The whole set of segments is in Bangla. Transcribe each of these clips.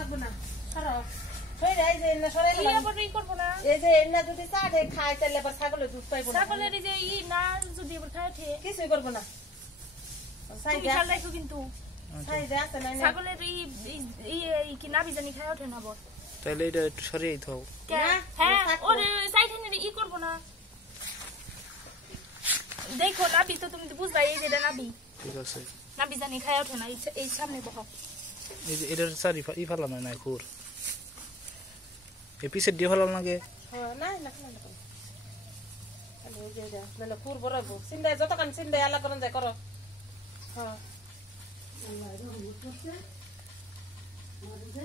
লাগবে না সরো সরে এই যে না সরে এই আবার ই করব না এই যে এন্না যদি চাটে খায় তাহলে আবার ছাগলের দুধ পাইবো না ছাগলের এই যে ই না যদি আবার খায় ঠি কিছুই করব না তুমি খেয়াল রাখো কিন্তু সাইডে আছে না ছাগলের ই কি নাবি জানি খায় ওঠে না বল তাহলে এটা একটু সরিয়ে দাও হ্যাঁ ওরে সাইডে নিয়ে ই করব না দেখো নাবি তো তুমি তো বুঝবা এই যে নাবি ঠিক আছে নাবি জানি খায় ওঠে না এই সামনে বহ এই যে এটার সারি ই ফেলানো না খুর এই পিছে দিয়ে ফেলানো লাগে হ্যাঁ না না না আরে এই যে না খুর বরাবো সিন্দা যতক্ষণ সিন্দা আলা করন যায় করো হ্যাঁ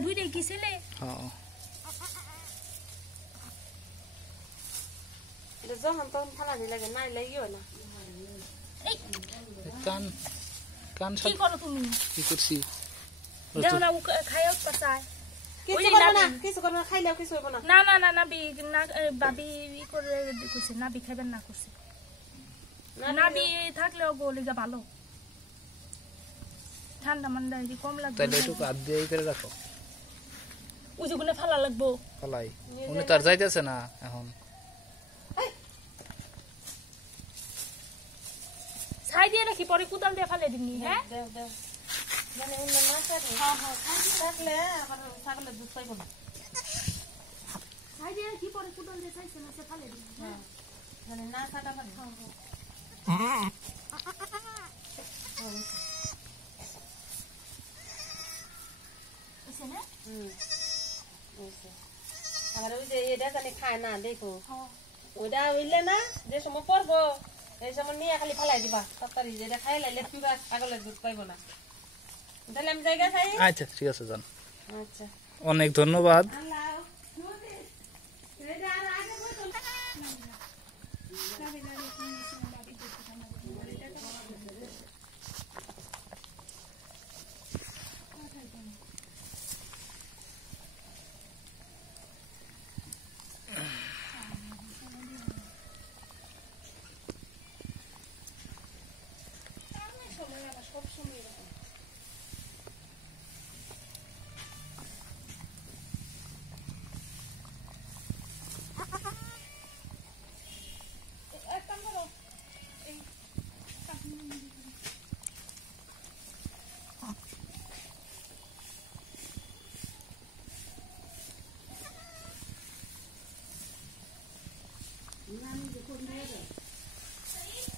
দুইটা কি ছেলে হ্যাঁ এটা যখন তখন ফালানি লাগে নাই লাগিও না এই কান কান কি করো তুমি কি করছি দেখো না খায় উঠতে চায় কিছু করবে না খাইলেও কিছু হইব না না না না নাবি না বাবি ই করে কইছে নাবি খাবেন না করছে নাবি থাকলেও গলিগা ভালো ঠান্ডা মান্ডা এই কম লাগবে তাহলে একটু কাট দিয়ে করে রাখো ওই যে গুনে ফালা লাগবো ফালাই উনি তার যাইতেছে না এখন ছাই দিয়ে রাখি পরে কুদাল দিয়ে ফালে দিবনি হ্যাঁ দেও দেও মানে অন্য না থাকে হ্যাঁ হ্যাঁ থাকলে আবার ছাগলের দুধ পাইবো না ছাই দিয়ে রাখি পরে কুদাল দিয়ে ছাইছে না সে ফালে দিবনি হ্যাঁ মানে না কাটা পারে এসে না আবার ওই যে এটা জানি খায় না দেখো ওইটা হইলে না যে সময় পড়বো এই সময় নিয়ে খালি ফালাই দিবা তাড়াতাড়ি যেটা খাই লাইলে পিবা ছাগলের দুধ পাইবো না তাহলে আমি জায়গা খাই আচ্ছা ঠিক আছে যান আচ্ছা অনেক ধন্যবাদ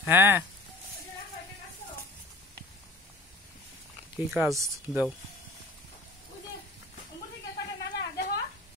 হ্যাঁ কি কাজ দাও